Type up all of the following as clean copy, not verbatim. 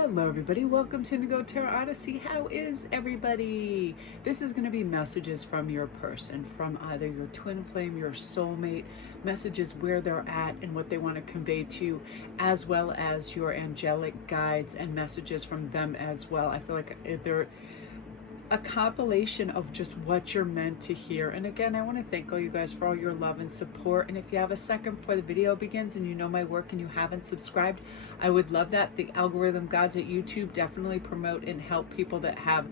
Hello everybody, welcome to Instantgo Tarot Odyssey. How is everybody? This is going to be messages from your person, from either your twin flame, your soulmate, messages where they're at and what they want to convey to you, as well as your angelic guides and messages from them as well. I feel like they're a compilation of just what you're meant to hear. And again, I want to thank all you guys for all your love and support. And if you have a second before the video begins and you know my work and you haven't subscribed, I would love that. The algorithm gods at YouTube definitely promote and help people that have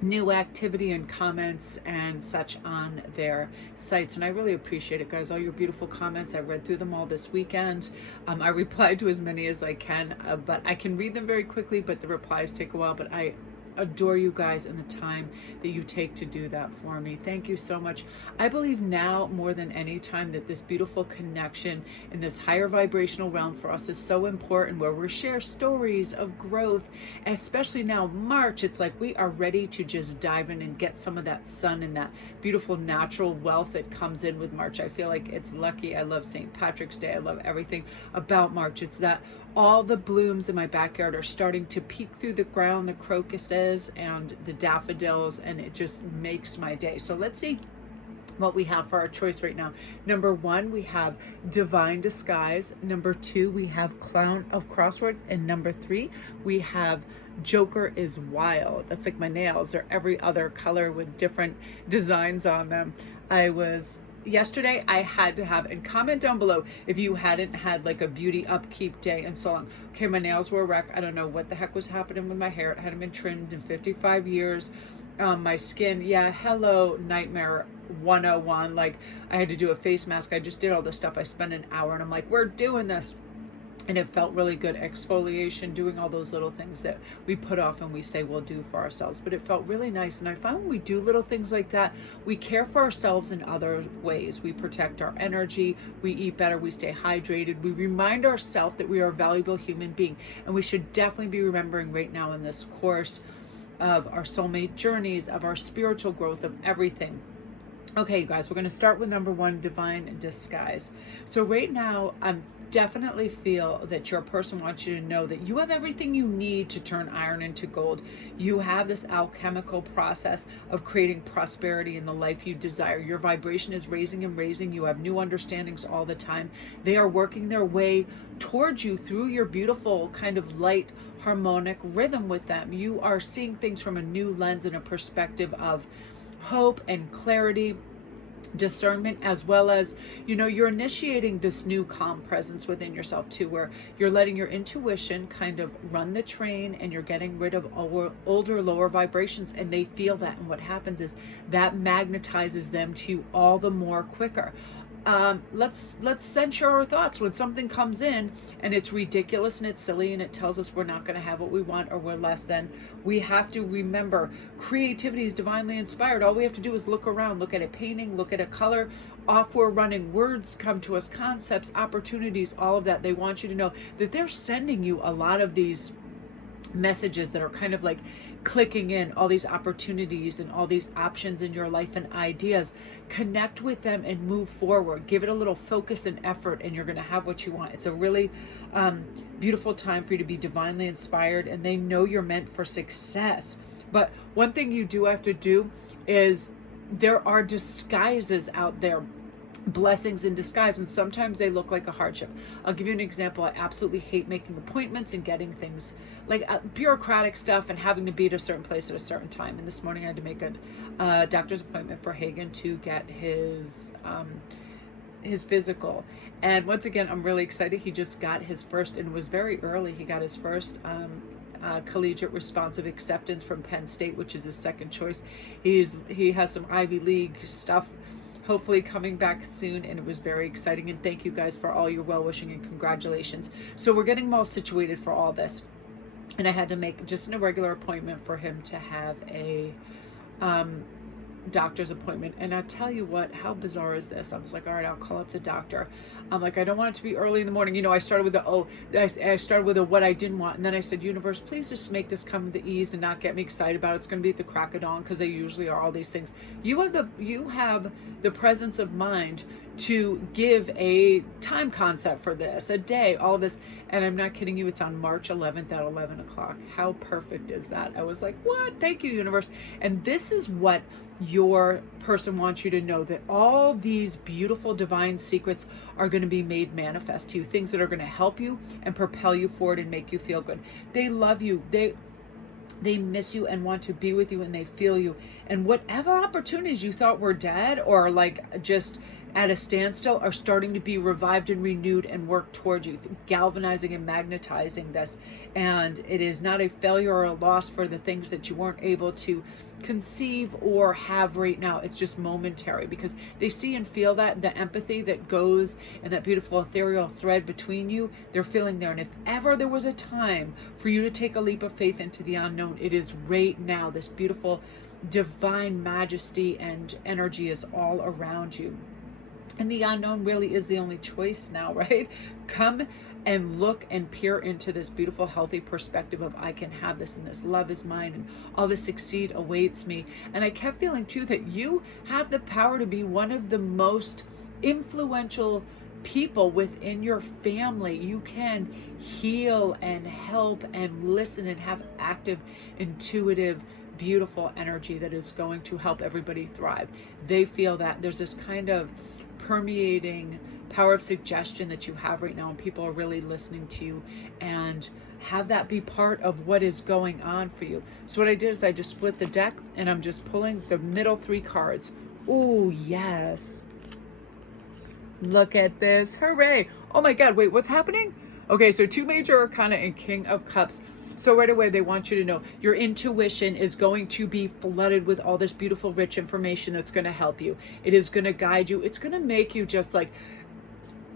new activity and comments and such on their sites, and I really appreciate it, guys. All your beautiful comments, I read through them all this weekend. I replied to as many as I can, but I can read them very quickly, but the replies take a while. But I adore you guys and the time that you take to do that for me. Thank you so much. I believe now more than any time that this beautiful connection in this higher vibrational realm for us is so important, where we share stories of growth, especially now March. It's like we are ready to just dive in and get some of that sun and that beautiful natural wealth that comes in with March. I feel like it's lucky. I love St. Patrick's Day. I love everything about March. It's that all the blooms in my backyard are starting to peek through the ground, the crocuses and the daffodils, and it just makes my day. So let's see what we have for our choice right now. Number one, we have Divine Disguise. Number two, we have Clown of Crosswords. And number three, we have Joker is Wild. That's like my nails. They're every other color with different designs on them. Yesterday I had to have, and comment down below if you hadn't had like a beauty upkeep day and so on. Okay, my nails were a wreck. I don't know what the heck was happening with my hair. It hadn't been trimmed in 55 years. My skin, yeah, hello nightmare 101. Like, I had to do a face mask. I just did all this stuff. I spent an hour and I'm like, we're doing this. And it felt really good. Exfoliation, doing all those little things that we put off and we say we'll do for ourselves. But it felt really nice. And I find when we do little things like that, we care for ourselves in other ways. We protect our energy. We eat better. We stay hydrated. We remind ourselves that we are a valuable human being. And we should definitely be remembering right now in this course of our soulmate journeys, of our spiritual growth, of everything. Okay, you guys, we're going to start with number one, Divine Disguise. So right now, definitely feel that your person wants you to know that you have everything you need to turn iron into gold. You have this alchemical process of creating prosperity in the life you desire. Your vibration is raising and raising. You have new understandings all the time. They are working their way towards you through your beautiful kind of light harmonic rhythm with them. You are seeing things from a new lens and a perspective of hope and clarity, discernment, as well as, you know, you're initiating this new calm presence within yourself too, where you're letting your intuition kind of run the train and you're getting rid of older lower vibrations, and they feel that, and what happens is that magnetizes them to you all the more quicker. Let's censure our thoughts when something comes in and it's ridiculous and it's silly and it tells us we're not going to have what we want or we're less than. We have to remember creativity is divinely inspired. All we have to do is look around, look at a painting, look at a color. Off we're running. Words come to us, concepts, opportunities, all of that. They want you to know that they're sending you a lot of these messages that are kind of like clicking in, all these opportunities and all these options in your life and ideas. Connect with them and move forward. Give it a little focus and effort, and you're going to have what you want. It's a really beautiful time for you to be divinely inspired, and they know you're meant for success. But one thing you do have to do is, there are disguises out there, blessings in disguise, and sometimes they look like a hardship. I'll give you an example. I absolutely hate making appointments and getting things like bureaucratic stuff and having to be at a certain place at a certain time. And this morning I had to make a doctor's appointment for Hagen to get his physical. And once again, I'm really excited. He just got his first, and it was very early. He got his first collegiate responsive acceptance from Penn State, which is his second choice. He has some Ivy League stuff hopefully coming back soon, and it was very exciting. And thank you guys for all your well-wishing and congratulations. So we're getting them all situated for all this, and I had to make just an irregular appointment for him to have a doctor's appointment. And I tell you what, how bizarre is this? I was like, all right, I'll call up the doctor. I'm like, I don't want it to be early in the morning. You know, I started with I started with what I didn't want. And then I said, universe, please just make this come with ease and not get me excited about it. It's going to be at the crack of dawn, because they usually are all these things. You have the presence of mind to give a time concept for this, a day, all of this. And I'm not kidding you, it's on March 11th at 11 o'clock. How perfect is that? I was like, what? Thank you, universe. And this is what your person wants you to know, that all these beautiful divine secrets are going to be made manifest to you, things that are going to help you and propel you forward and make you feel good. They love you. They miss you and want to be with you, and they feel you. And whatever opportunities you thought were dead or like just at a standstill are starting to be revived and renewed and work toward you, galvanizing and magnetizing this. And it is not a failure or a loss for the things that you weren't able to conceive or have right now. It's just momentary, because they see and feel that the empathy that goes and that beautiful ethereal thread between you, they're feeling there. And if ever there was a time for you to take a leap of faith into the unknown, it is right now. This beautiful divine majesty and energy is all around you. And the unknown really is the only choice now, right? Come and look and peer into this beautiful, healthy perspective of, I can have this, and this love is mine, and all this succeed awaits me. And I kept feeling too that you have the power to be one of the most influential people within your family. You can heal and help and listen and have active, intuitive, beautiful energy that is going to help everybody thrive. They feel that there's this kind of permeating power of suggestion that you have right now, and people are really listening to you, and have that be part of what is going on for you. So what I did is I just split the deck, and I'm just pulling the middle 3 cards. Oh yes, look at this. Hooray. Oh my god, wait, what's happening? Okay, so 2 major arcana and King of Cups. So right away, they want you to know your intuition is going to be flooded with all this beautiful, rich information that's going to help you. It is going to guide you. It's going to make you just like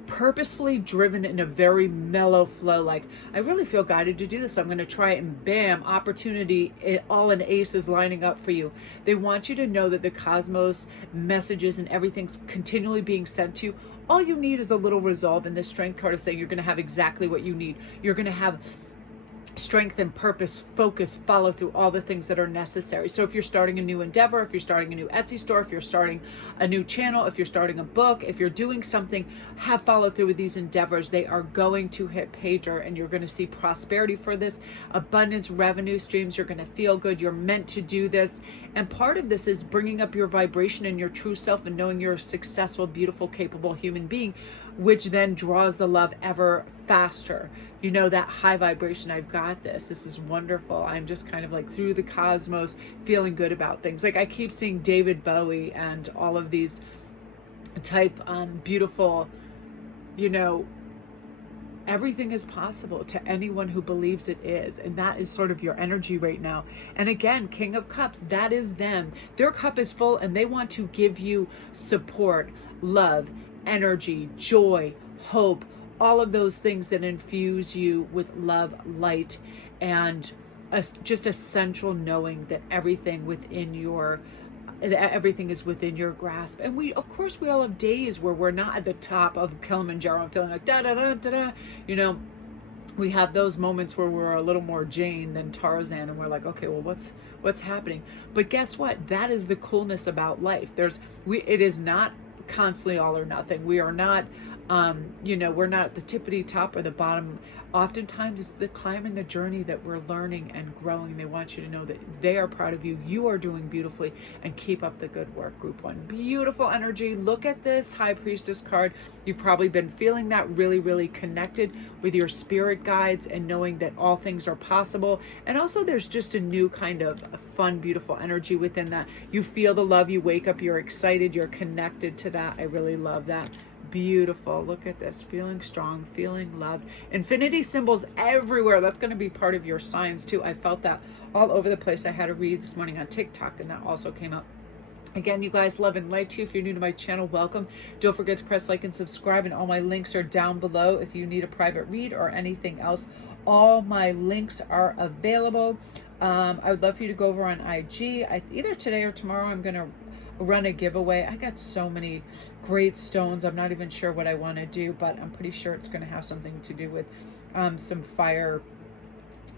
purposefully driven in a very mellow flow. Like, I really feel guided to do this. I'm going to try it, and bam, opportunity, all in aces lining up for you. They want you to know that the cosmos messages and everything's continually being sent to you. All you need is a little resolve, and this strength card is saying you're going to have exactly what you need. You're going to have strength and purpose, focus, follow through, all the things that are necessary. So if you're starting a new endeavor, if you're starting a new Etsy store, if you're starting a new channel, if you're starting a book, if you're doing something, have follow through with these endeavors. They are going to hit pager, and you're going to see prosperity for this, abundance, revenue streams. You're going to feel good. You're meant to do this. And part of this is bringing up your vibration and your true self, and knowing you're a successful, beautiful, capable human being, which then draws the love ever faster. You know, that high vibration. I've got this. This is wonderful. I'm just kind of like through the cosmos, feeling good about things. Like, I keep seeing David Bowie and all of these type beautiful, you know, everything is possible to anyone who believes it is. And that is sort of your energy right now. And again, King of Cups, that is them. Their cup is full, and they want to give you support, love, energy, joy, hope, all of those things that infuse you with love, light, and just a central knowing that everything is within your grasp. And we, of course, we all have days where we're not at the top of Kilimanjaro and feeling like da da da da da. You know, we have those moments where we're a little more Jane than Tarzan, and we're like, okay, well, what's happening? But guess what? That is the coolness about life. It is not constantly all or nothing. We are not we're not at the tippity top or the bottom. Oftentimes it's the climb and the journey that we're learning and growing. They want you to know that they are proud of you. You are doing beautifully, and keep up the good work, Group 1. Beautiful energy. Look at this High Priestess card. You've probably been feeling that, really, really connected with your spirit guides and knowing that all things are possible. And also there's just a new kind of fun, beautiful energy within that. You feel the love. You wake up, you're excited, you're connected to that. I really love that. Beautiful. Look at this. Feeling strong, feeling loved. Infinity symbols everywhere. That's going to be part of your signs too. I felt that all over the place. I had a read this morning on TikTok, and that also came up. Again, you guys, love and light to you. If you're new to my channel, welcome. Don't forget to press like and subscribe, and all my links are down below. If you need a private read or anything else, all my links are available. I would love for you to go over on IG. Either today or tomorrow, I'm going to run a giveaway. I got so many great stones. I'm not even sure what I want to do, but I'm pretty sure it's going to have something to do with some fire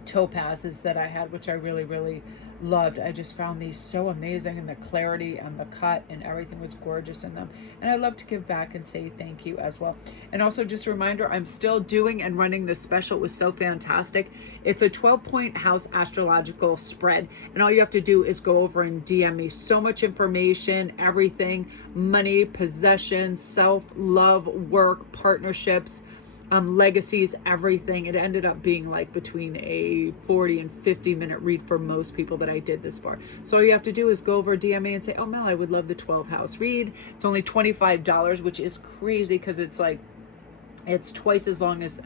topazes that I had, which I really, really loved. I just found these so amazing, and the clarity and the cut and everything was gorgeous in them. And I love to give back and say thank you as well. And also just a reminder, I'm still doing and running this special. It was so fantastic. It's a 12-point house astrological spread. And all you have to do is go over and DM me. So much information, everything, money, possessions, self-love, work, partnerships, legacies, everything. It ended up being like between a 40 and 50 minute read for most people that I did this for. So all you have to do is go over, DM me and say, oh Mel, I would love the 12 house read. It's only $25, which is crazy because it's like, it's twice as long as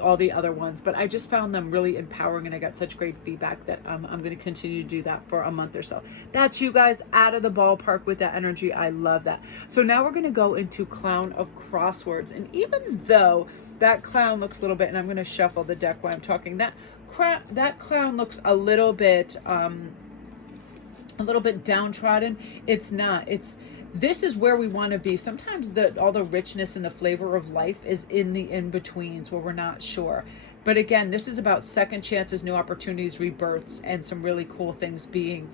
all the other ones, but I just found them really empowering, and I got such great feedback that I'm going to continue to do that for a month or so. That's you guys out of the ballpark with that energy. I love that. So now we're going to go into Clown of Crosswords, and even though that clown looks a little bit, and I'm going to shuffle the deck while I'm talking, that clown looks a little bit downtrodden. It's not. This is where we want to be. Sometimes all the richness and the flavor of life is in the in-betweens where we're not sure. But again, this is about second chances, new opportunities, rebirths, and some really cool things being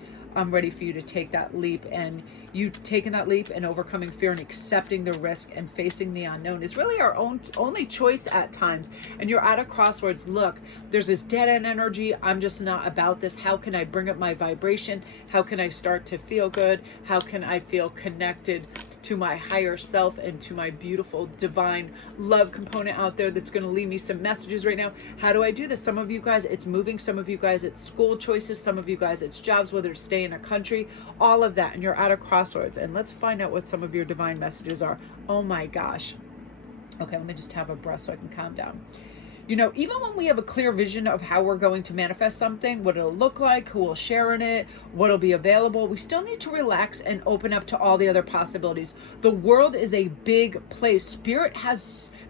ready for you to take that leap. And you taking that leap and overcoming fear and accepting the risk and facing the unknown is really our only choice at times. And you're at a crossroads. Look, there's this dead end energy. I'm just not about this. How can I bring up my vibration? How can I start to feel good? How can I feel connected to my higher self and to my beautiful divine love component out there that's going to leave me some messages right now? How do I do this? Some of you guys, it's moving. Some of you guys, it's school choices. Some of you guys, it's jobs, whether it's stay in a country, all of that. And you're at a crossroads. And let's find out what some of your divine messages are. Oh my gosh. Okay, let me just have a breath so I can calm down. You know, even when we have a clear vision of how we're going to manifest something, what it'll look like, who will share in it, what'll be available, we still need to relax and open up to all the other possibilities. The world is a big place. Spirit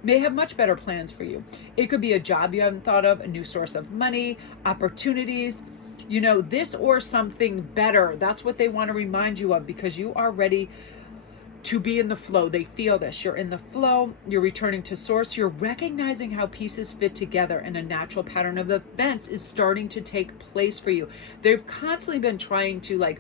may have much better plans for you. It could be a job you haven't thought of, a new source of money, opportunities, you know, this or something better. That's what they want to remind you of, because you are ready to be in the flow. They feel this. You're in the flow. You're returning to source. You're recognizing how pieces fit together, and a natural pattern of events is starting to take place for you. They've constantly been trying to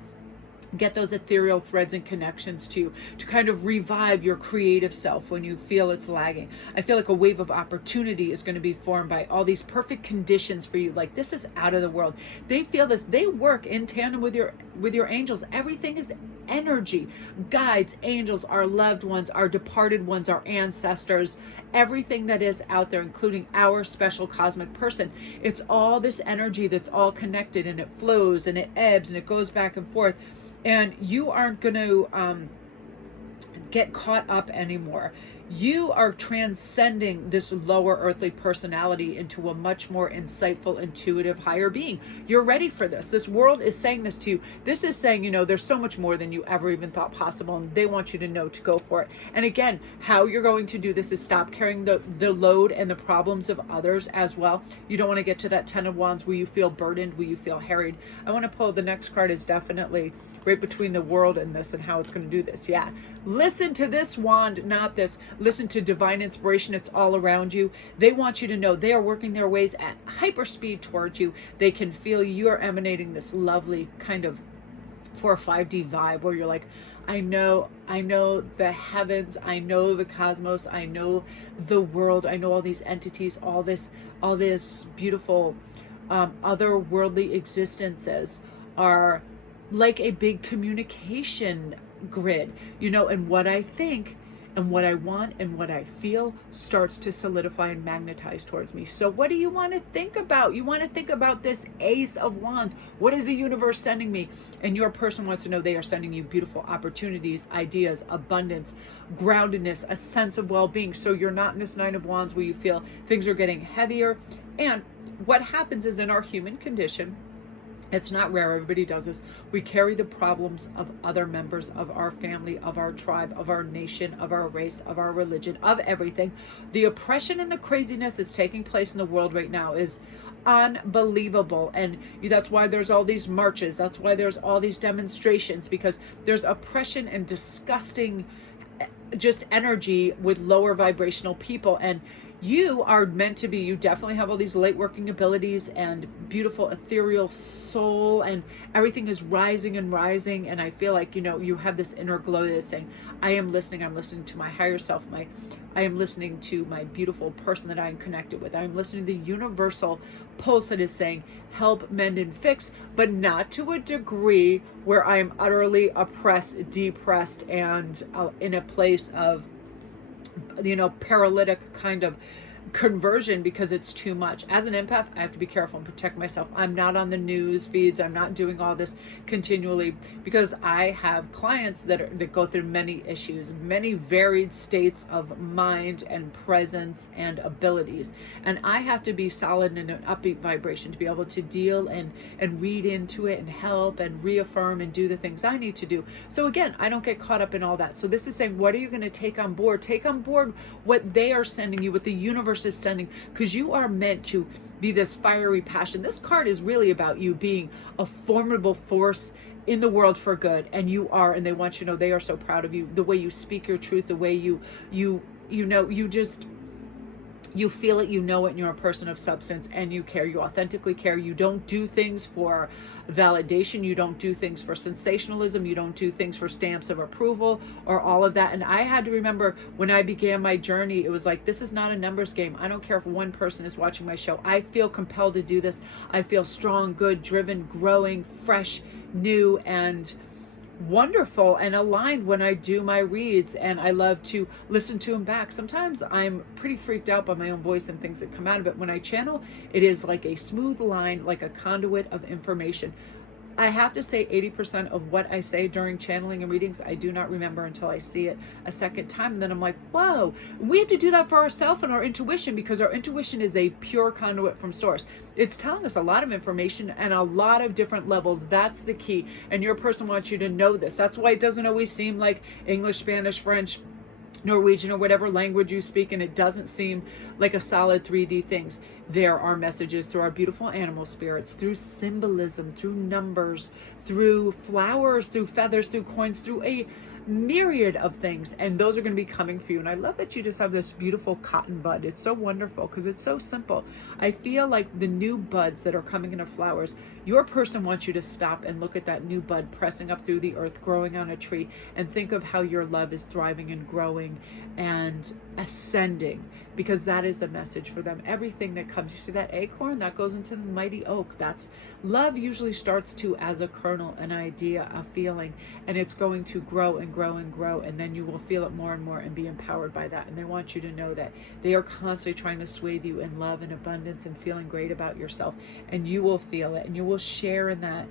get those ethereal threads and connections to kind of revive your creative self when you feel it's lagging. I feel like a wave of opportunity is going to be formed by all these perfect conditions for you. Like, this is out of the world. They feel this. They work in tandem with your angels. Everything is energy. Guides, angels, our loved ones, our departed ones, our ancestors, everything that is out there, including our special cosmic person. It's all this energy that's all connected, and it flows and it ebbs and it goes back and forth. And you aren't going to get caught up anymore. You are transcending this lower earthly personality into a much more insightful, intuitive, higher being. You're ready for this. This world is saying this to you. This is saying, you know, there's so much more than you ever even thought possible, and they want you to know to go for it. And again, how you're going to do this is stop carrying the load and the problems of others as well. You don't want to get to that 10 of Wands where you feel burdened, where you feel harried. I want to pull the next card is definitely right between the world and this, and how it's going to do this. Yeah. Listen to this wand, not this. Listen to divine inspiration. It's all around you. They want you to know they are working their ways at hyper speed towards you. They can feel you are emanating this lovely kind of 4 or 5D vibe where you're like, I know the heavens, I know the cosmos, I know the world, I know all these entities, all this beautiful otherworldly existences are like a big communication grid, you know, and what I think and what I want and what I feel starts to solidify and magnetize towards me. So what do you want to think about? You want to think about this Ace of Wands. What is the universe sending me? And your person wants to know they are sending you beautiful opportunities, ideas, abundance, groundedness, a sense of well-being. So you're not in this Nine of Wands where you feel things are getting heavier. And what happens is, in our human condition, it's not rare, everybody does this, we carry the problems of other members of our family, of our tribe, of our nation, of our race, of our religion, of everything. The oppression and the craziness that's taking place in the world right now is unbelievable. And that's why there's all these marches. That's why there's all these demonstrations, because there's oppression and disgusting just energy with lower vibrational people. And you are meant to be, you definitely have all these light working abilities and beautiful ethereal soul, and everything is rising and rising. And I feel like, you know, you have this inner glow that is saying, I am listening. I'm listening to my higher self. I am listening to my beautiful person that I am connected with. I'm listening to the universal pulse that is saying, help, mend, and fix, but not to a degree where I am utterly oppressed, depressed, and in a place of, you know, paralytic kind of conversion because it's too much. As an empath, I have to be careful and protect myself. I'm not on the news feeds. I'm not doing all this continually because I have clients that go through many issues, many varied states of mind and presence and abilities. And I have to be solid in an upbeat vibration to be able to deal and read into it and help and reaffirm and do the things I need to do. So again, I don't get caught up in all that. So this is saying, what are you going to take on board? Take on board what they are sending you, what the universe is sending, because you are meant to be this fiery passion. This card is really about you being a formidable force in the world for good, and you are, and they want you to know they are so proud of you, the way you speak your truth, the way you know, you feel it, you know it, and you're a person of substance, and you care, you authentically care. You don't do things for validation, you don't do things for sensationalism, you don't do things for stamps of approval or all of that. And I had to remember when I began my journey, it was like, this is not a numbers game. I don't care if one person is watching my show. I feel compelled to do this. I feel strong, good, driven, growing, fresh, new, and wonderful and aligned when I do my reads, and I love to listen to them back. Sometimes I'm pretty freaked out by my own voice and things that come out of it. When I channel, it is like a smooth line, like a conduit of information. I have to say 80% of what I say during channeling and readings, I do not remember until I see it a second time. And then I'm like, whoa, we have to do that for ourselves and our intuition, because our intuition is a pure conduit from source. It's telling us a lot of information and a lot of different levels. That's the key. And your person wants you to know this. That's why it doesn't always seem like English, Spanish, French, Norwegian, or whatever language you speak, and it doesn't seem like a solid 3D things. There are messages through our beautiful animal spirits, through symbolism, through numbers, through flowers, through feathers, through coins, through a myriad of things, and those are going to be coming for you. And I love that you just have this beautiful cotton bud. It's so wonderful because it's so simple. I feel like the new buds that are coming into flowers, your person wants you to stop and look at that new bud pressing up through the earth, growing on a tree, and think of how your love is thriving and growing and ascending, because that is a message for them. Everything that comes, you see that acorn that goes into the mighty oak, that's love. Usually starts to as a kernel, an idea, a feeling, and it's going to grow and grow and grow, and then you will feel it more and more and be empowered by that. And they want you to know that they are constantly trying to swathe you in love and abundance and feeling great about yourself, and you will feel it and you will share in that.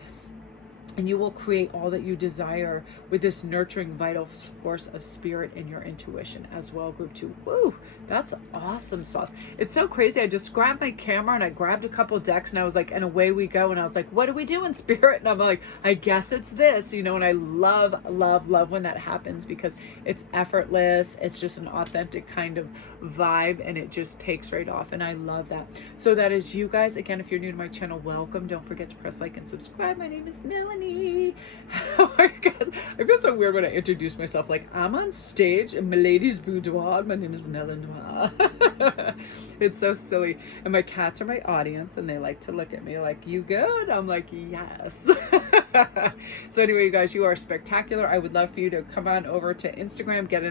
And you will create all that you desire with this nurturing, vital force of spirit and your intuition as well. Group 2. Woo! That's awesome sauce. It's so crazy. I just grabbed my camera and I grabbed a couple decks and I was like, and away we go. And I was like, what do we do in spirit? And I'm like, I guess it's this, you know, and I love, love, love when that happens because it's effortless. It's just an authentic kind of vibe and it just takes right off. And I love that. So that is you guys. Again, if you're new to my channel, welcome. Don't forget to press like and subscribe. My name is Melanie. How are you guys? I feel so weird when I introduce myself like I'm on stage in Milady's boudoir. My name is Melanie. It's so silly. And my cats are my audience and they like to look at me like, you good? I'm like, yes. So anyway, you guys, you are spectacular. I would love for you to come on over to Instagram, get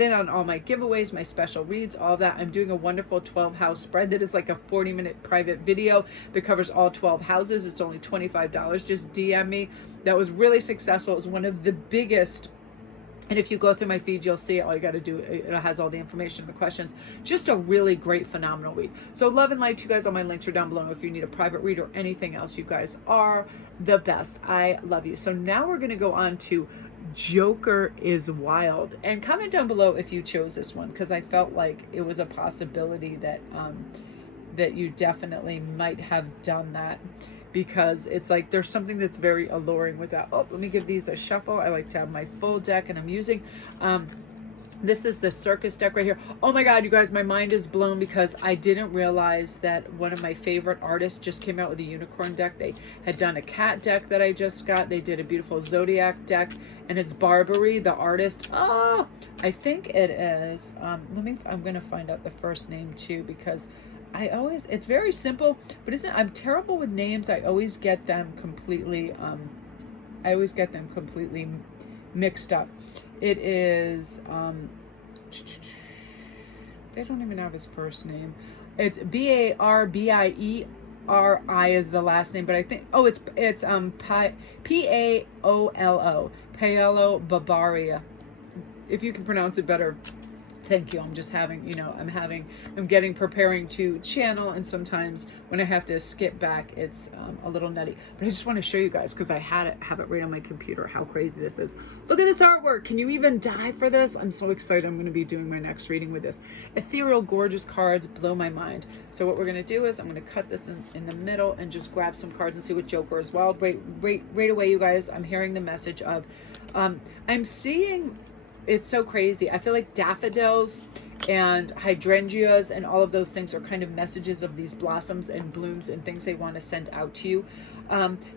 in on all my giveaways, my special reads, all that. I'm doing a wonderful 12 house spread that is like a 40-minute private video that covers all 12 houses. It's only $25. Just DM me. That was really successful. It was one of the biggest. And if you go through my feed, you'll see it. All you got to do, it has all the information, the questions. Just a really great, phenomenal read. So love and light to you guys. All my links are down below. If you need a private read or anything else, you guys are the best. I love you. So now we're going to go on to Joker is Wild. And comment down below if you chose this one, because I felt like it was a possibility that, that you definitely might have done that. Because it's like there's something that's very alluring with that. Oh, let me give these a shuffle. I like to have my full deck, and I'm using This is the circus deck right here. Oh my God, you guys, my mind is blown because I didn't realize that one of my favorite artists just came out with a unicorn deck. They had done a cat deck that I just got. They did a beautiful zodiac deck, and it's Barbary, the artist. Oh, I think it is. I'm going to find out the first name too, because it's very simple, but I'm terrible with names. I always get them completely, mixed up. It is, they don't even have his first name. It's Barbieri is the last name, but I think, it's Paolo, Paolo Barbaria. If you can pronounce it better, thank you. I'm just having, I'm preparing to channel, and sometimes when I have to skip back, it's a little nutty. But I just want to show you guys, because I have it right on my computer, how crazy this is. Look at this artwork. Can you even die for this? I'm so excited. I'm going to be doing my next reading with this. Ethereal, gorgeous cards blow my mind. So what we're going to do is I'm going to cut this in the middle and just grab some cards and see what Joker is. Wild. Right away, you guys, I'm hearing the message of, I'm seeing... It's so crazy. I feel like daffodils and hydrangeas and all of those things are kind of messages of these blossoms and blooms and things they want to send out to you.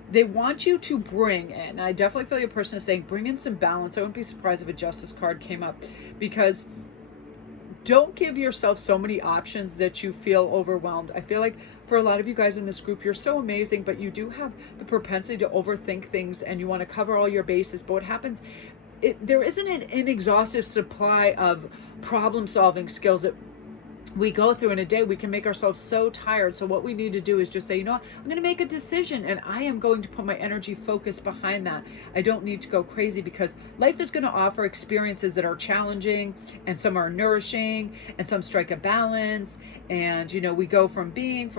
They want you to bring in, I definitely feel your person is saying, bring in some balance. I wouldn't be surprised if a justice card came up, because don't give yourself so many options that you feel overwhelmed. I feel like for a lot of you guys in this group, you're so amazing, but you do have the propensity to overthink things and you want to cover all your bases. But what happens, there isn't an inexhaustive supply of problem-solving skills that we go through in a day. We can make ourselves so tired. So what we need to do is just say, you know what, I'm going to make a decision, and I am going to put my energy focus behind that. I don't need to go crazy, because life is going to offer experiences that are challenging, and some are nourishing, and some strike a balance. And, we go from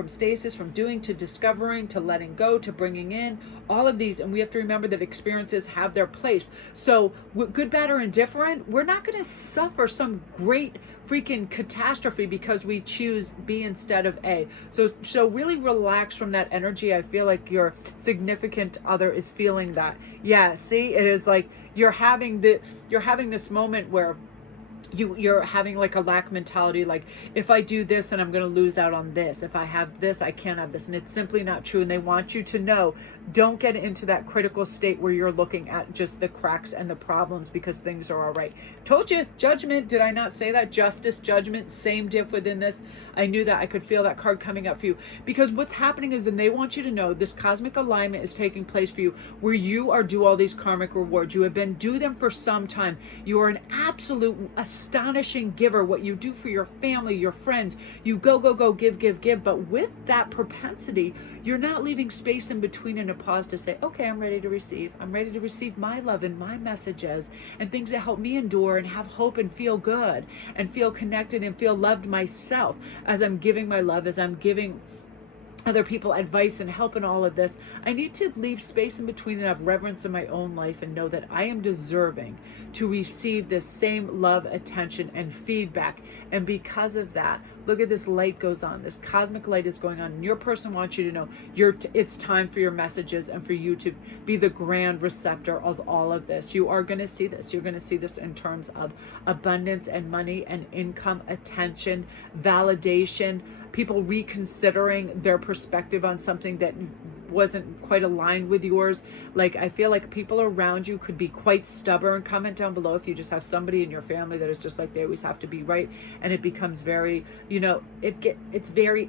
stasis, from doing to discovering, to letting go, to bringing in all of these. And we have to remember that experiences have their place. So good, bad, or indifferent, we're not going to suffer some great freaking catastrophe because we choose B instead of A. So really relax from that energy. I feel like your significant other is feeling that. Yeah, see, it is like you're having this moment where you're having like a lack mentality, like, if I do this and I'm going to lose out on this, if I have this I can't have this, and it's simply not true. And they want you to know, don't get into that critical state where you're looking at just the cracks and the problems, because things are all right. Told you, judgment. Did I not say that? Justice, judgment, same diff within this. I knew that. I could feel that card coming up for you, because what's happening is, and they want you to know, this cosmic alignment is taking place for you, where you are due all these karmic rewards. You have been due them for some time. You are an absolute astonishing giver. What you do for your family, your friends, you go, give. But with that propensity, you're not leaving space in between and a pause to say, okay, I'm ready to receive. I'm ready to receive my love and my messages and things that help me endure and have hope and feel good and feel connected and feel loved myself, as I'm giving my love, as I'm giving other people advice and help in all of this. I need to leave space in between and have reverence in my own life and know that I am deserving to receive this same love, attention, and feedback. And because of that, look at this light goes on. This cosmic light is going on. And your person wants you to know it's time for your messages and for you to be the grand receptor of all of this. You are going to see this. You're going to see this in terms of abundance and money and income, attention, validation, people reconsidering their perspective on something that wasn't quite aligned with yours. Like, I feel like people around you could be quite stubborn. Comment down below if you just have somebody in your family that is just like, they always have to be right, and it becomes very, it's very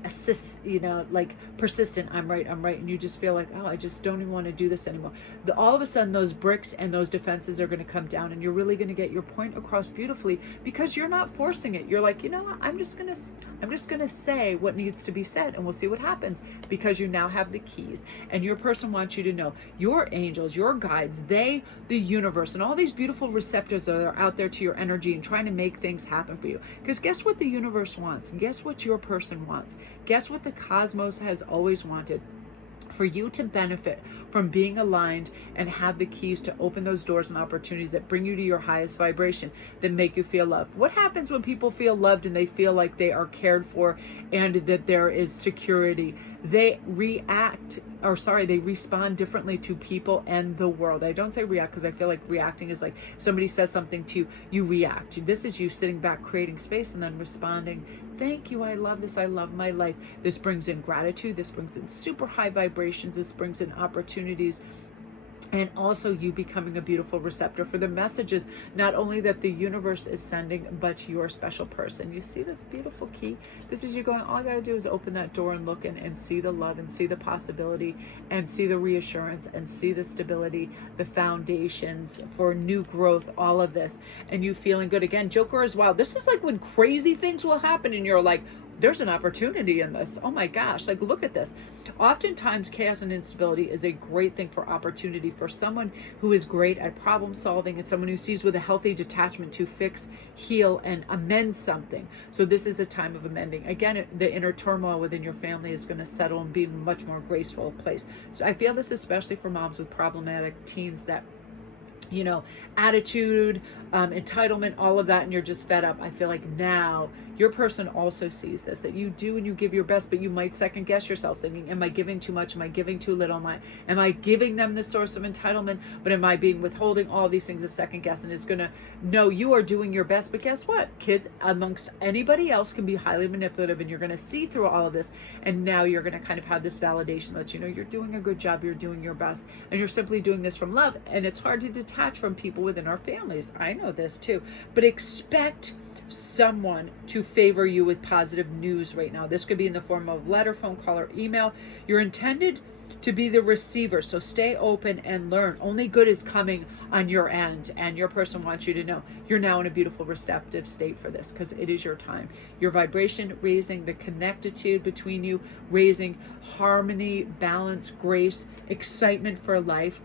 like persistent. I'm right, and you just feel like, oh, I just don't even want to do this anymore. All of a sudden, those bricks and those defenses are going to come down, and you're really going to get your point across beautifully, because you're not forcing it. You're like, you know what, I'm just gonna say what needs to be said, and we'll see what happens, because you now have the keys. And your person wants you to know your angels, your guides, the universe, and all these beautiful receptors that are out there to your energy and trying to make things happen for you. Because guess what the universe wants? Guess what your person wants? Guess what the cosmos has always wanted? For you to benefit from being aligned and have the keys to open those doors and opportunities that bring you to your highest vibration, that make you feel loved. What happens when people feel loved and they feel like they are cared for and that there is security? they they respond differently to people and the world. I don't say react because I feel like reacting is like somebody says something to you, you react. This is you sitting back, creating space, and then responding. Thank you, I love this, I love my life. This brings in gratitude, this brings in super high vibrations, this brings in opportunities, and also you becoming a beautiful receptor for the messages, not only that the universe is sending, but your special person. You see this beautiful key? This is you going, all I gotta do is open that door and look and see the love and see the possibility and see the reassurance and see the stability, the foundations for new growth, all of this, and you feeling good. Again, Joker is wild. This is like when crazy things will happen and you're like, there's an opportunity in this. Oh my gosh, like look at this. Oftentimes chaos and instability is a great thing for opportunity for someone who is great at problem solving and someone who sees with a healthy detachment to fix, heal, and amend something. So this is a time of amending. Again, the inner turmoil within your family is going to settle and be in a much more graceful place. So I feel this especially for moms with problematic teens that, you know, attitude, entitlement, all of that, and you're just fed up. I feel like now your person also sees this, that you do and you give your best, but you might second guess yourself thinking, am I giving too much? Am I giving too little? Am I giving them the source of entitlement? But am I being withholding? All these things, a second guess, and it's gonna, no, you are doing your best, but guess what? Kids amongst anybody else can be highly manipulative, and you're gonna see through all of this, and now you're gonna kind of have this validation that, you know, you're doing a good job, you're doing your best, and you're simply doing this from love. And it's hard to detach from people within our families. I know this too, but expect someone to favor you with positive news right now. This could be in the form of letter, phone call, or email. You're intended to be the receiver, so stay open and learn. Only good is coming on your end, and your person wants you to know you're now in a beautiful receptive state for this, because it is your time. Your vibration raising, the connectitude between you raising, harmony, balance, grace, excitement for life.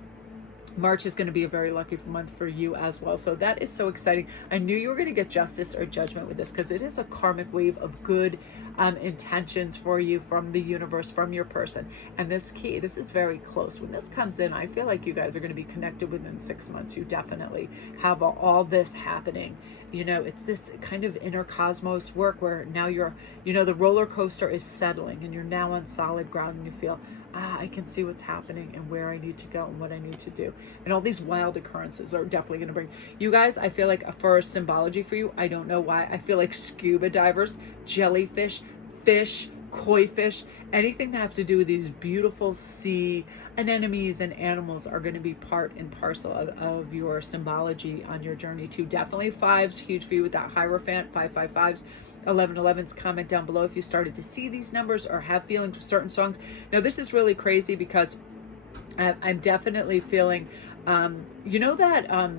March is going to be a very lucky month for you as well. So that is so exciting. I knew you were going to get justice or judgment with this, because it is a karmic wave of good intentions for you from the universe, from your person. And this key, this is very close. When this comes in, I feel like you guys are going to be connected within 6 months. You definitely have all this happening. You know, it's this kind of inner cosmos work where now you're, you know, the roller coaster is settling and you're now on solid ground, and you feel, I can see what's happening and where I need to go and what I need to do. And all these wild occurrences are definitely going to bring you guys. I feel like for symbology for you, I don't know why, I feel like scuba divers, jellyfish, fish, koi fish, anything that have to do with these beautiful sea anemones and animals are going to be part and parcel of your symbology on your journey too. Definitely fives, huge for you with that Hierophant, 555s, 1111s. Comment down below if you started to see these numbers or have feelings with certain songs. Now this is really crazy because I'm definitely feeling, you know that,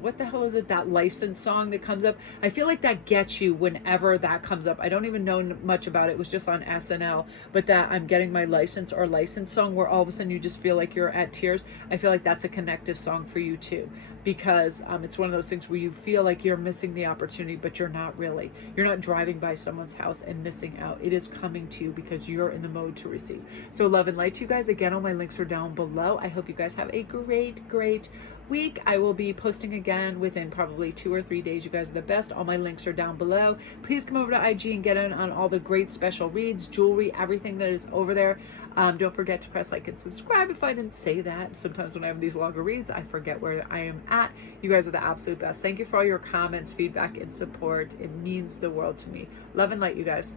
what the hell is it, that license song that comes up? I feel like that gets you whenever that comes up. I don't even know much about it. It was just on SNL, but that I'm getting my license or license song, where all of a sudden you just feel like you're at tears. I feel like that's a connective song for you too, because it's one of those things where you feel like you're missing the opportunity, but you're not really. You're not driving by someone's house and missing out. It is coming to you because you're in the mode to receive. So love and light to you guys. Again, all my links are down below. I hope you guys have a great week. I will be posting again within probably 2 or 3 days. You guys are the best. All my links are down below. Please come over to IG and get in on all the great special reads, jewelry, everything that is over there. Don't forget to press like and subscribe if I didn't say that. Sometimes when I have these longer reads, I forget where I am at. You guys are the absolute best. Thank you for all your comments, feedback, and support. It means the world to me. Love and light, you guys.